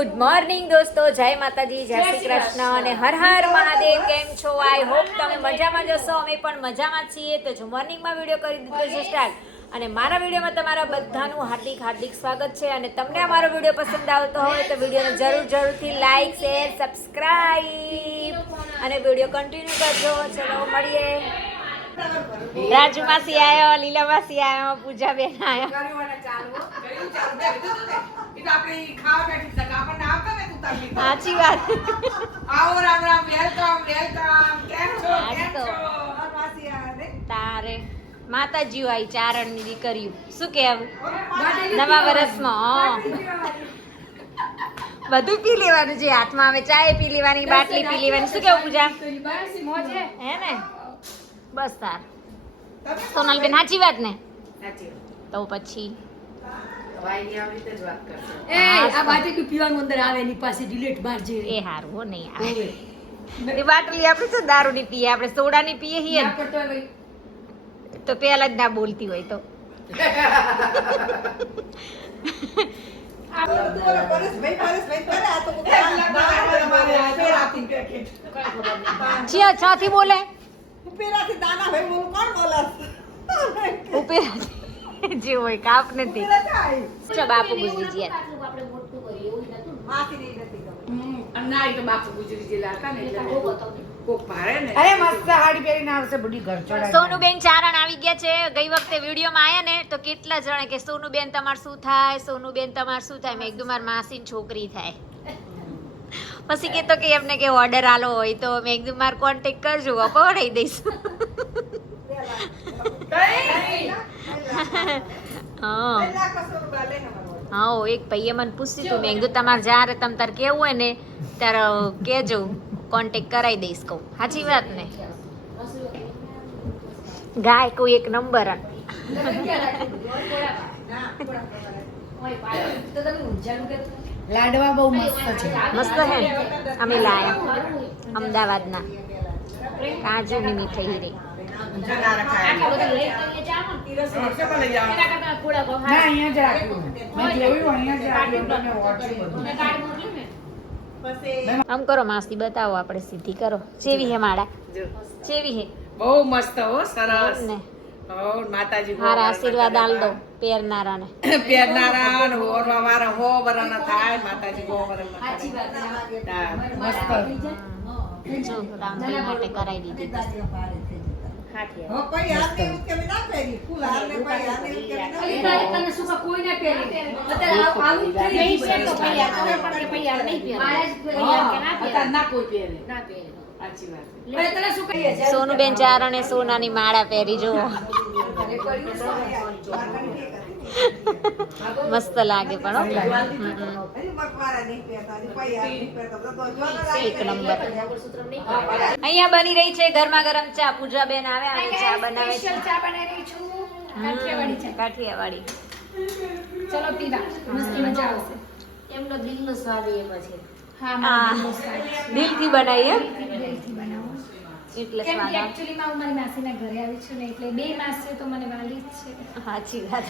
Good morning દોસ્તો. જય માતાજી જય શ્રી કૃષ્ણ અને હર હર મહાદેવ કેમ છો? આઈ હોપ તમે મજામાં જશો અમે પણ મજામાં છીએ. તો જો મોર્નિંગમાં વીડિયો કરી દીધો છે સ્ટાર્ટ અને મારા વિડીયોમાં તમારા બધાનું હાર્દિક હાર્દિક સ્વાગત છે. અને તમને અમારો વીડિયો પસંદ આવતો હોય તો વિડીયોને જરૂર જરૂરથી લાઈક શેર સબસ્ક્રાઈબ અને વીડિયો કન્ટિન્યુ કરજો. ચલો મળીએ. રાજુ માસી આવ્યો લીલા માસી આવ્યો પૂજા બેન આવ્યો સાચી વાત આજ તો તારે માતાજી આવી ચારણની દીકરી શું કહેવું? નવા વર્ષમાં. બધું પી લેવાનું જે હાથમાં આવે ચાય પી લેવાની બાટલી પી લેવાની. શું કેવું પૂજા? હે ને? બસ તાર. સોનલબેન સાચી વાત ને? તો પછી? એ આ બાટલી પીવાનું અંદર આવે એની પાસે ડિલેટ બાર એ હારું હો નહીં આવે. આપણે શું દારૂની પીએ આપણે સોડાની પીએ છીએ તો પેલા જ ના બોલતી હોય તો. છ થી બોલે ઉપેરા જે હોય કાપ નથી. ચો બાપુ ગુજરી ગયા. અરે મસ્ત સાડી પહેરીને આવશે બધી ઘર ચોડા સોનુબેન ચારણ આવી ગયા છે. ગઈ વખતે વિડીયોમાં આયા ને તો કેટલા જણે કે સોનુબેન તમાર શું થાય સોનુબેન તમાર શું થાય? મેં એકદમ માર માસીની છોકરી થાય. પછી કહેતો કે એમને કે ઓર્ડર આલો હોય તો મેં એકદમ માર કોન્ટેક કરજો અપવડાઈ દઈશ. હા. એક ભાઈએ મને પૂછ્યું હતું મેં કીધું, તમારે જ્યારે તમે તાર કેવું હોય ને, ત્યારે કહેજો કોન્ટેક કરાવી દઈશ કહું. સાચી વાત ને? ગાય કોઈ એક નંબર લાડવા બહુ મસ્ત છે. મસ્ત હે અમે લાયા. અમદાવાદના. કાજુની મીઠાઈ રે આમ કરો માસી બતાવો આપણે સીધી કરો. ચેવી હે માળા. ચેવી હે. બહુ મસ્ત હો સરસ. ને માતાજી બહુ મારા આશીર્વાદ આલ દો પહેરનારાને પહેરનારા ને હોરવા વાળા હો વરાના થાય. માતાજી વરાના મસ્ત. દીધી. કોઈ ના પહેરી. અત્યારે બેન ચાર થઈ ગયું છે. અત્યારે ના કોઈ પહેરે સાચી વાત હવે તને શું કહીએ? છે? સોનુબેન ચારણે સોનાની માળા પહેરી જો મસ્ત લાગે પણ એક નંબર. અહીંયા બની રહી છે ગરમા ગરમ ચા. પૂજા બેન આવે અને ચા બનાવે છે. સ્પેશિયલ ચા બનાવી રહી છું કાઠિયાવાડી ચા. ચલો પીવા મસ્તી મજા આવશે. એમનો દિલનો સ્વાદ એમાં છે. દિલથી બનાવી એમ? એટલે સ્વાદમાં હું મારી માસીના ઘરે આવી છું ને એટલે બે માસ છે તો મને વાલી જ છે. સાચી વાત.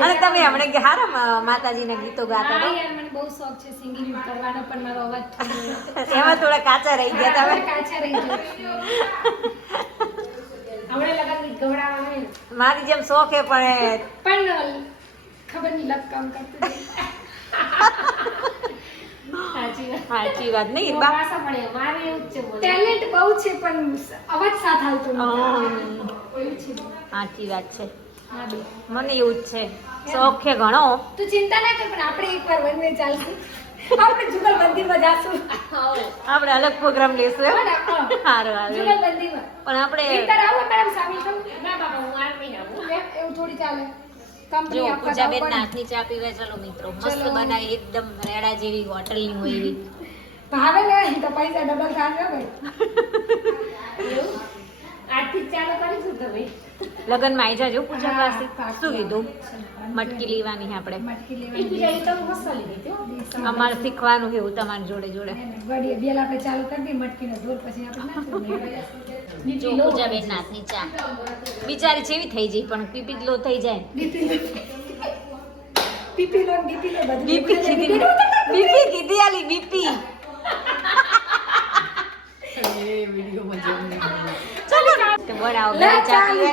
અને તમે. હમણાં કે હારા માતાજીના ગીતો ગાતા હતા યાર મને બહુ શોખ છે સિંગિંગ કરવાનો પણ મારો અવાજ થોડો એમાં થોડા કાચા રહી ગયા તમે? કાચા રહી ગયા. હમણાં લગન ગીત ગવડાવવા મારી જેમ શોખ હે પણ પણ ખબર નહીં લગ કામ કરતું સાચી વાત. નહીં ભાષા મળે મારે એવું છે ટેલેન્ટ બહુ છે પણ અવાજ સાથ આવતો નથી. સાચી વાત છે. મને એવું જ છે. શોખ છે ઘણો. તું ચિંતા ના કર પણ આપણે એકવાર બંને ચાલશું. આપણે જુગલ મંદિરમાં જાશું. આપણે અલગ પ્રોગ્રામ લેશું. સારું હારું જુગલ મંદિરમાં. પણ આપણે વિતર આવો મેડમ સામેલ થવું ના બાબા હું આઠ મહિના આવું. એવું થોડી ચાલે. કંપની જો પૂજા પૂજાબેન જવું ના ચા પીવે ચલો મિત્રો. મસ્ત બનાય એકદમ રેડા જેવી હોટલની હોય એવી. ભાવે ને તો પૈસા ડબલ થાય ભાઈ. ભાઈ. લગનમાં આવી જાજો પૂજા પાસે શું કીધું? મટકી લેવાની છે આપણે. અમારે શીખવાનું છે એવું તમારી જોડે જોડે. બેલ આપણે ચાલુ કરી દઈએ મટકીનો ધોર પછી આપણે જો પૂજાબેન ના ચા. બિચારી જેવી થઈ જાય પણ પીપી લો થઈ જાય. લો બીપી લો બીપી કીધી બીપી કીધી આલી બીપી. બનાવો ઘરે ચા પીવે.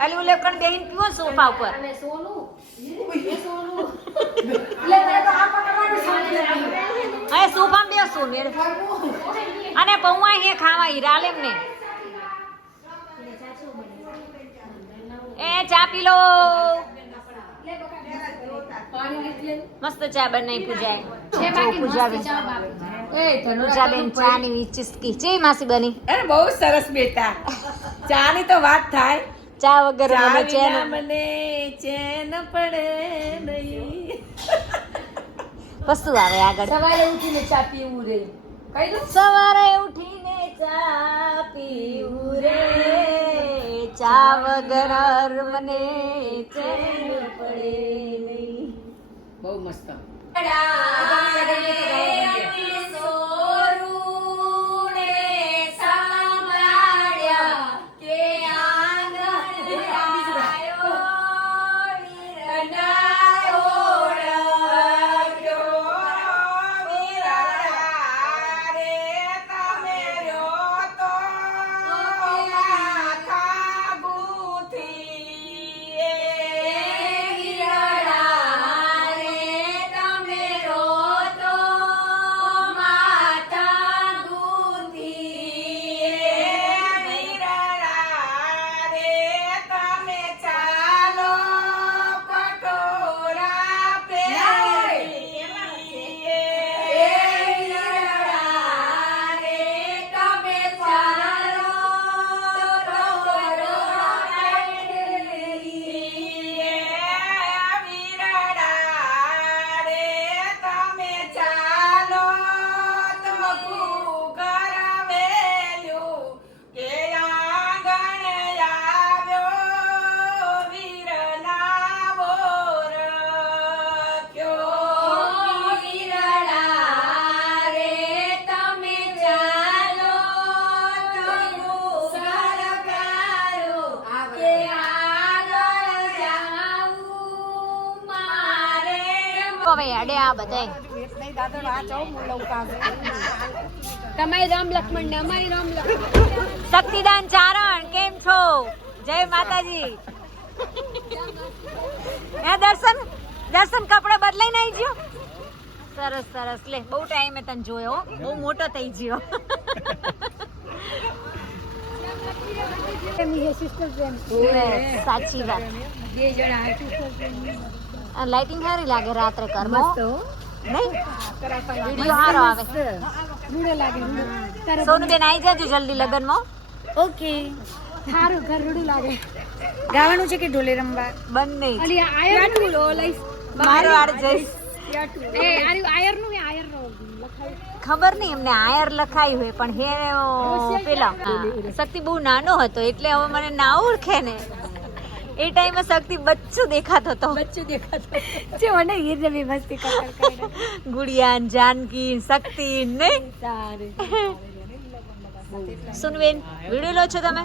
આલી ઓલે કણ બેહીન પીવો સોફા ઉપર? અને સોનું. એ સોનું. લે લે તો આ પકડવાનું સોફામાં અને પૌવા હે ખાવા હીરા લે એમને. એ ચા પી લો. મસ્ત ચા બનાવી પૂજાય પૂજા મસ્ત ચા ની વિચિસ્કી ચે માસી બની. અરે બહુ સરસ બેટા. ચા ની તો વાત થાય. ચા વગર મને ચેન મને ચેન પડે નહીં. વસ્તુ આવે આગળ. સવારે ઉઠીને ચા પીવું રે. કઈ દઉં? સવારે ઉઠીને ચા પીવું રે. ચા વગર મને ચેન પડે નહીં. બહુ મસ્ત. આ બધાય તમારી રામ લક્ષ્મણ ને અમારી રામ લક્ષ્મણ. શક્તિદાન ચારણ કેમ છો? જય માતાજી. હે દર્શન? દર્શન કપડા બદલાઈને આવી ગયો સરસ સરસ. લે બહુ ટાઈમે તને જોયો હો. બહુ મોટો થઈ ગયો સિસ્ટર ફ્રેન્ડ સાચી વાત. બે જણા સિસ્ટર ફ્રેન્ડ આ લાઇટિંગ સારી લાગે રાત્રે ઘરમાં. વીડિયો સારો આવે. સોનુબેન આવી જજો જલ્દી લગ્નમાં. ઓકે. સારું ઘર લાગે. ગાવાનું છે કે ઢોલે રમવા? બંને. અલી આયરનું લો લઈશ. મારો આડ જઈશ. એ આયરનું આયર નો ખબર નહીં એમને આયર લખાયું હોય પણ હે પેલા. શક્તિ બહુ નાનો હતો એટલે હવે મને ના ઓળખે ને. એ ટાઈમે શક્તિ બચ્ચું દેખાતો હતો બચ્ચું દેખાતો જે મને હીર ને બી મસ્તી કર કર ગુડિયાન જાનકી શક્તિ ને? સારું. સુનવેન વિડિયો લો છો તમે?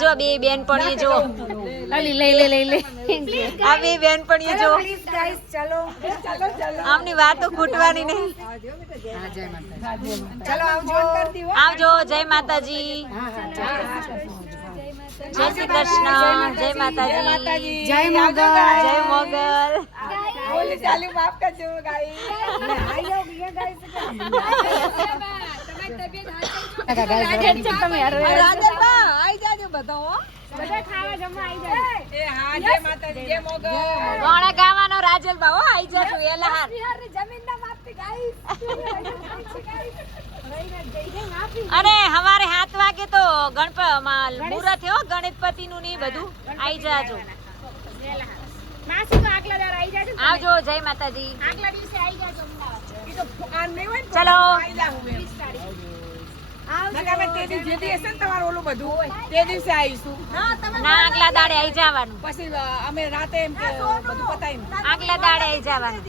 જો બે બેનપણીએ જો. અલી લઈ લે લઈ લે આ બે બેનપણીએ જો. પ્લીઝ ચલો આમની વાતો ખૂટવાની નહીં. ચલો આવજો આવજો જય માતાજી. જય શ્રી કૃષ્ણ જય માતાજી. જય મોગલ. જય મોગલ. બોલી ચાલી માફ કરજો આઈ જાજો. રાજલ હો આઈ જજો એલા હાર. અને હવારે સાત વાગે તો ગણપ મુહૂર્ત હો ગણપતિ નું ને બધું. આઈ જાજો. આવજો જય માતાજી. આ નહીં હોય ને તો ચલો એમ. નકર અમે તે દિવસે જે દિવસે ને તમારું ઓલું બધું હોય તે દિવસે આવીશું. ના આગલા દાડે આવી જવાનું. પછી અમે રાતે એમ કે બધું પતાવીને. આગલા દાડે આવી જવાનું.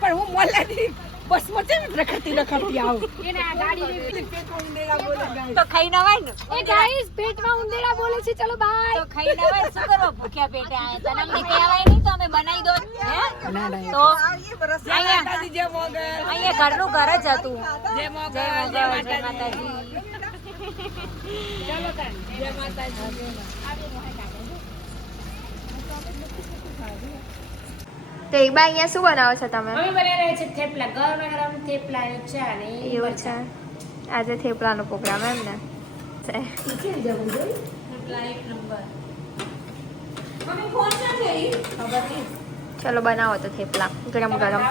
પણ હું મોલાથી બસ ને રખડતી રખડતી આવું. એને આ ગાડી તો ખાઈ નવાય ને. એ ગાઈસ પેટમાં ઉંદેડા બોલે છે ચલો બાય તો ખાઈ નવાય શું કરવા ભૂખ્યા પેટે આયા તને અમને કહેવાય નહીં તો અમે બનાવી દો. હે? તો અહીંયા જે મોગલ. અહીંયા ઘરનું ઘર જ હતું. જે મોગલ જય જય મોગલ, જય માતાજી. માતાજી. જય માતાજી. તો એક બા અહીંયા શું બનાવો છો તમે? અમે બનાવી રહ્યા છે થેપલા. ગરમ ગરમ થેપલા અને ચા ને એવું છે. આજે થેપલાનો પ્રોગ્રામ એમ ને. ચલો બનાવો તો થેપલા. ગરમ ગરમ.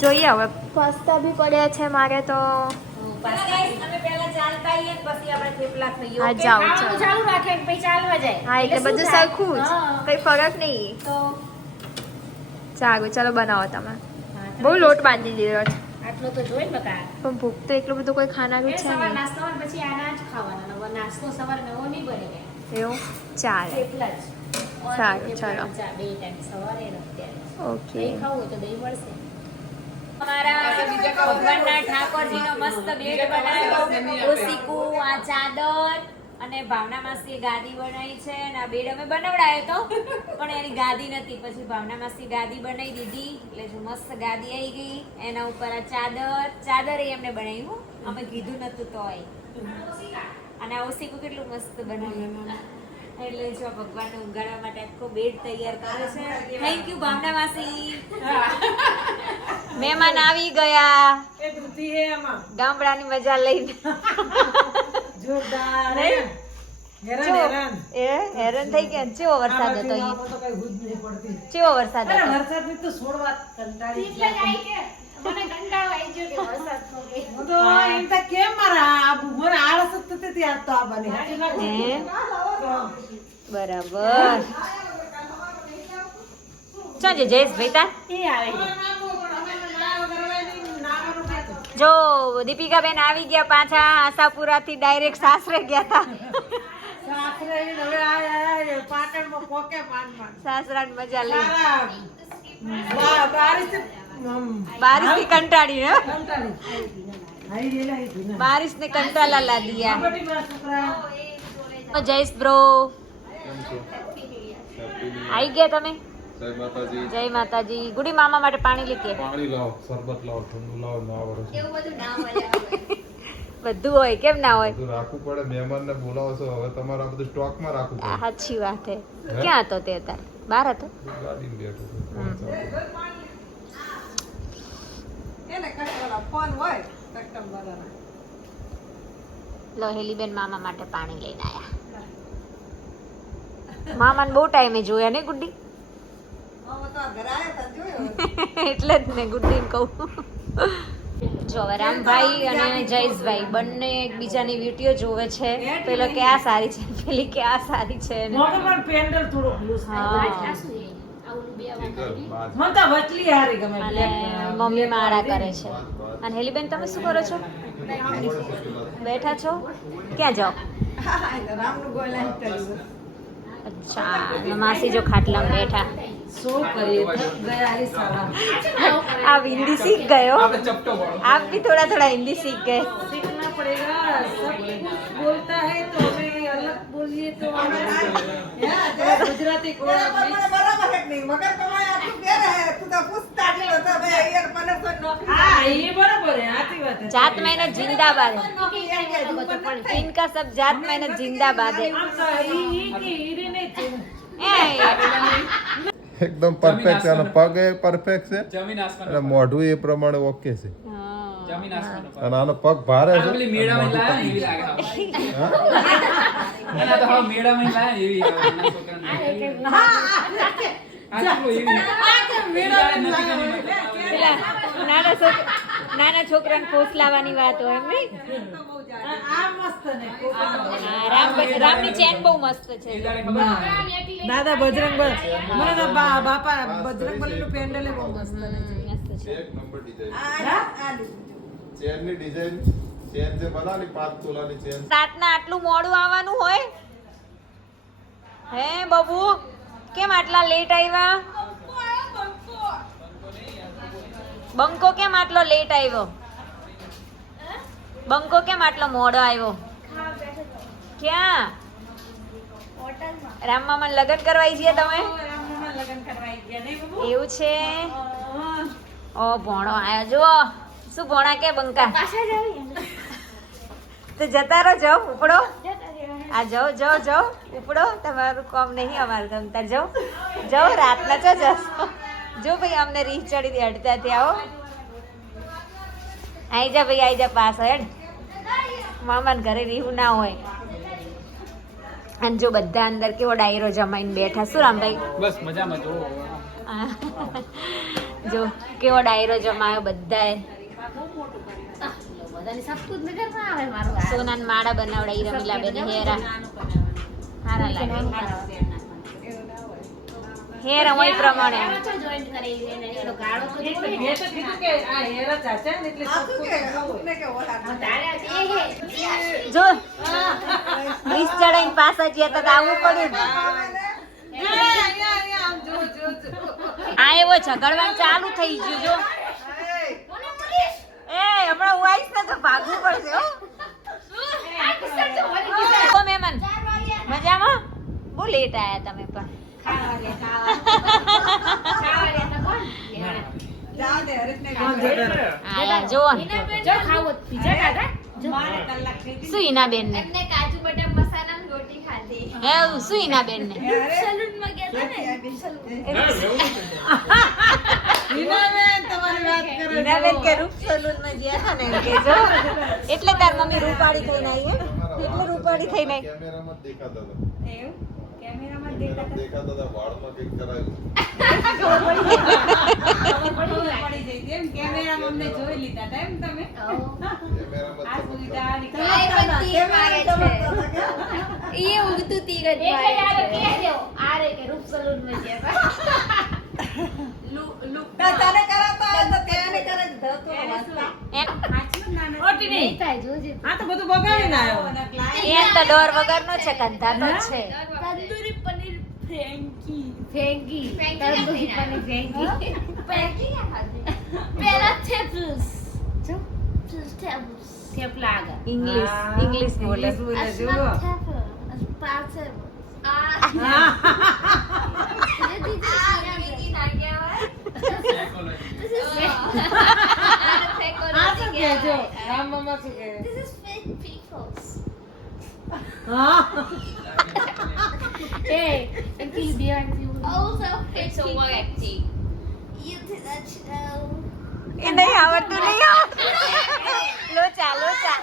જોઈએ હવે. પાસ્તા બી પડ્યા છે મારે તો. ને હા okay? જાઓ ખાવાનું ચલો ચાલુ રાખે ચાલવા જાય. હા એટલે બધું? સરખું જ. કઈ ફરક નહીં. સારું ચાલો બનાવો તમે. બહુ લોટ બાંધી દીધો છે. આટલો તો જોઈ બકા. પણ ભૂખ તો એટલું બધું કોઈ ખાનારું છે સવાર નાસ્તો પછી આના જ ખાવાના. નવો નાસ્તો સવાર નવો નહીં બને. એવું? ચાલે. જ. સારું, ચાલો. બે ટાઈમ સવારે ઓકે. ખાવું તો દહીં મળશે. અમારા ભગવાનના ઠાકોરજીનો મસ્ત બેડ બનાવ્યો. ઓસીકુ આ ચાદર અને ભાવના માસી ગાદી બનાવી છે અને આ બેડ અમે બનાવડાયો તો. પણ એની ગાદી નથી. પછી ભાવના માસી ગાદી બનાવી દીધી. એટલે જો મસ્ત ગાદી આવી ગઈ. એના ઉપર આ ચાદર. ચાદર એ એમને બનાવ્યું. અમે કીધું નતું તોય. અને આ ઓસીકું કેટલું મસ્ત બનાવ્યું. એટલે જો ભગવાનને ઉગાડવા માટે આખો બેડ તૈયાર કરે છે. થેન્ક યુ ભાવના માસી મહેમાન આવી ગયા. ગામડાની મજા લઈને. જોરદાર હેરાન હેરાન એ હેરાન થઈ ગયા ચેવો વરસાદ હતો અહીં તો કઈ હુજ નહીં પડતી. ચેવો વરસાદ અરે હતો? વરસાદની તો છોડવા કંટાળી એટલે જ કે? મને કંટાળો આવી ગયો કે વરસાદ નો કે. તો એમ થાય કેમ મારા આબુ? મને આળસ તો આ બની? બરાબર. ચાલે જયેશ ભાઈ તા એ આવે છે. જો દીપિકા બેન આવી ગયા પાછા આશાપુરાથી ડાયરેક્ટ સાસરે ગયા હતા સાસરા મજા લઈ. બારિશથી કંટાળી ને. બારિશ ને કંટાળા લાગ્યા. જયેશ બ્રો. આવી ગયા તમે? જય માતાજી. જય માતાજી. ગુડી મામા માટે પાણી લીધી પાણી લાવો શરબત લાવો ઠંડુ લાવો ના વરસ એવું બધું ના મળે બધું હોય કેમ ના હોય? બધું રાખવું પડે મહેમાનને બોલાવો છો હવે તમારે બધું સ્ટોકમાં રાખવું પડે. સાચી વાત છે ક્યાં હતો તે અત્યારે? બહાર હતો? ગાડીમાં બેઠો. એને ફોન હોય લો હેલીબેન મામા માટે પાણી લઈને આયા. મામાને બહુ ટાઈમે જોયા ને ગુડ્ડી એટલે જ ને ગુડ્ડીને કહું. જો રામભાઈ અને જયેશભાઈ બંને એકબીજાની વીડિયો જોવે છે. પેલો કે આ સારી છે પેલી કે આ સારી છે પેન્ડલ અને મમ્મી માળા કરે છે. અને હેલીબેન તમે શું કરો છો? બેઠા છો? ક્યાં જાઓ? અચ્છા માસી જો ખાટલામાં બેઠા. आप हिंदी सीख गए हो आप भी थोड़ा थोड़ा हिंदी सीख गए सीखना पड़ेगा सब कुछ बोलता है तो हमें अलग बोलिए तो गुजराती बराबर है नहीं मगर तुम्हारे आप कह रहे हैं तू तो पूछता नहीं होता मैं यार मैंने तो नौकरी हां ये बराबर है आती बात है जात मेहनत जिंदाबाद है पण इनका सब जात मेहनत जिंदाबाद है ये ये नहीं એકદમ પરફેક્ટ છે અને પગ એ પરફેક્ટ છે. જમીન આસમાન અને મોઢું એ પ્રમાણે ઓકે છે. જમીન આસમાન અને આનો પગ ભારે આ છે. મેળામાં લાયા ને એવી ને નાના છોકરાને. કોસ પોસલાવાની વાત હોય એમ નહીં? આ આ મસ્ત ને હા, રામ રામની ચેન બહુ મસ્ત છે. દાદા બજરંગ બલ મને તો બાપા બજરંગ બલીનું પેન્ડલ બહુ મસ્ત ને છે. એક નંબર ડિઝાઇન ચેન જે બનાવી પાંચ તોલાની ચેન. રાતના આટલું મોડું આવવાનું હોય? હે બબુ? કેમ આટલા લેટ આવ્યા? બંકો કેમ આટલો લેટ આવ્યો? બંકો કેમ આટલો મોડો આવ્યો? ક્યાં? રામ મામા લગ્ન કરવાઈ તમે ગયા નહીં એવું છે? ઓ, ભોણો આયો. જુઓ, શું ભોણા કે બંકા? તો જતા રહો, જાઓ, ઉપડો. આ જાઓ જાઓ જાઓ. ઉપડો. તમારું કામ નહીં અમારું ગમતા જાઓ. જાઓ, રાતના જો જશો જો ભાઈ અમને રીહ ચડી દે અડતા ત્યાં આવો આઈ જા ભાઈ આઈ જા પાસ હેડ મામાને ઘરે રીહું ના હોય. અને જો બધા અંદર કેવો ડાયરો જમાઈને બેઠા. શું રામભાઈ બસ મજામાં જો જો કેવો ડાયરો જમાયો બધાએ. સોનાન માળા બનાવડાઈ રમીલા બેન હેરા. હારા લાગે. હેર અમય પ્રમાણે. ગાળો તો joint કરેલી એનો ગાળો તો જોવે ને. તો કીધું કે આ હેરા ચાચા ને એટલે સબ કુછ હોય. તારે આ એ હે. જો વીસ ચડાઈને પાછા ગયા તા તો આવું પડ્યું. આ એવો ઝઘડવાનું ચાલુ થઈ ગયું જો. એ હમણાં હું આવીશ ને તો ભાગવું પડશે હો. મજામાં? બહુ લેટ આયા તમે પણ. થઈ એટલે તાર મમ્મી રૂપાળી થઈને આવી હે? એટલે રૂપાળી થઈને આવી કેમેરામાં જ દેખાતા. હતા જ વાળમાં કંઈક કરાયું. કેમ કેમેરામાં અમને જોઈ લીધા હતા એમ તમે? જ છે. એ ઉગતું તીર જ એટલે યાર મારે કહે છે. દેવો આ રે કે રૂપ સલૂનમાં જોજે. આ તો ડોર વગરનો છે. કંધાતો જ છે. તંદૂરી પનીર ફ્રેન્કી ફેંકી તંદૂરી પનીર ફેંકી ખાધી પેલા થેપલુસ થેપલા આગળ ઇંગ્લિશ ઇંગ્લિશ બોલે બોલે, જુઓ. આ શું કહે જો? રામ મામા શું? હા. એ એકલી બેવાન એ નહીં આવડતું નહીં આવડતું. લોચા લોચા.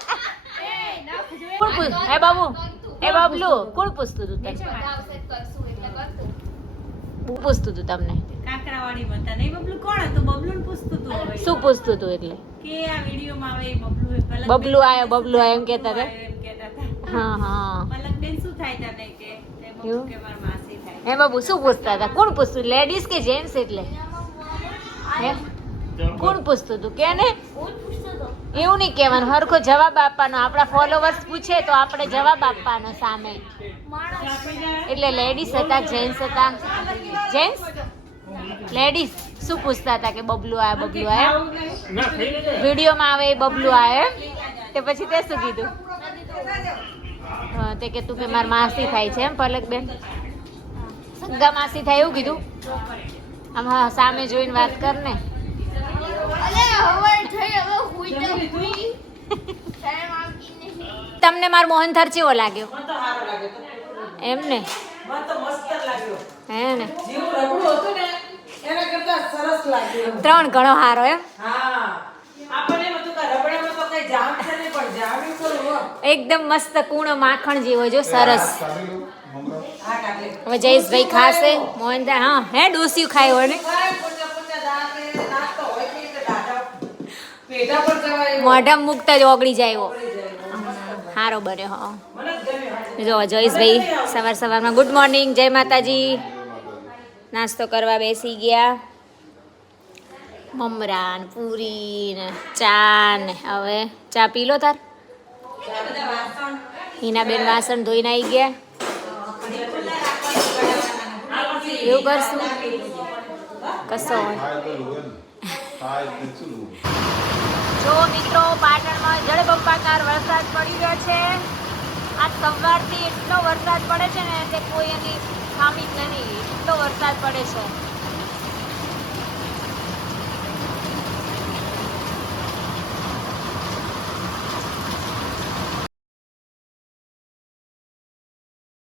હે બાબુ. એ બાબલું કોણ પૂછતું હતું તને હું પૂછતું હતું તમને? કાકરાવાળી બનતા નહીં. બબલું કોણ હતું? બબલુ પૂછતું હતું શું પૂછતું હતું એટલે? કે આ વિડીયોમાં આવે બબલુ બબલું એ આયો, બબલું આયો એમ કહેતા હતા? એમ કહેતા હતા. હા હા. પલકબેન શું થાય તને કે? તે બબલું કે મારી હે બાબુ શું પૂછતા હતા? કોણ પૂછતું? લેડીઝ કે જેન્ટ્સ એટલે? કોણ પૂછતું હતું? કે ને? એવું નહીં કહેવાનું. હરખો જવાબ આપવાનો. આપણા ફોલોવર્સ પૂછે તો આપણે જવાબ આપવાનો સામે. એટલે લેડીઝ હતા જેન્ટ્સ હતા. જેન્ટ્સ લેડીઝ શું પૂછતા હતા કે બબલું આવે બબલું આયા? વિડીયોમાં આવે એ બબલું એમ? તે પછી તે શું કીધું? તે કે તું કે મારી માસી થાય છે એમ, પલકબેન? સગા માસી થાય એવું કીધું. આમ હા સામે જોઈને વાત કર ને તમને માર તમને થર મોહનથાર ચેવો લાગ્યો. એમ ને? મને તો મસ્ત લાગ્યો. હે ને? જેવું રબડું હતું ને એના કરતા સરસ લાગ્યું. ત્રણ ઘણો સારો એમ. એકદમ મસ્ત કૂણો માખણ જેવો જો સરસ. હવે જયેશભાઈ ખાશે. મોહનથાર હા, હે ડોસ્યું ખાયો હોય ને? મોઢા મૂકતા જ ઓગળી જાય સારો બન્યો, હા. જો, જયેશભાઈ સવાર સવારમાં ગુડ મોર્નિંગ જય માતાજી. નાસ્તો કરવા બેસી ગયા. મમરાન પૂરી ને ચા ને હવે ચા પી લો તાર? હિનાબેન વાસણ ધોઈને આવી ગયા. એવું કરશું કશો જો મિત્રો, પાટણમાં જળબંબાકાર વરસાદ પડી રહ્યો છે. આ સવારથી એટલો વરસાદ પડે છે ને કે કોઈ એની ખામી જ નહીં, એટલો વરસાદ પડે છે.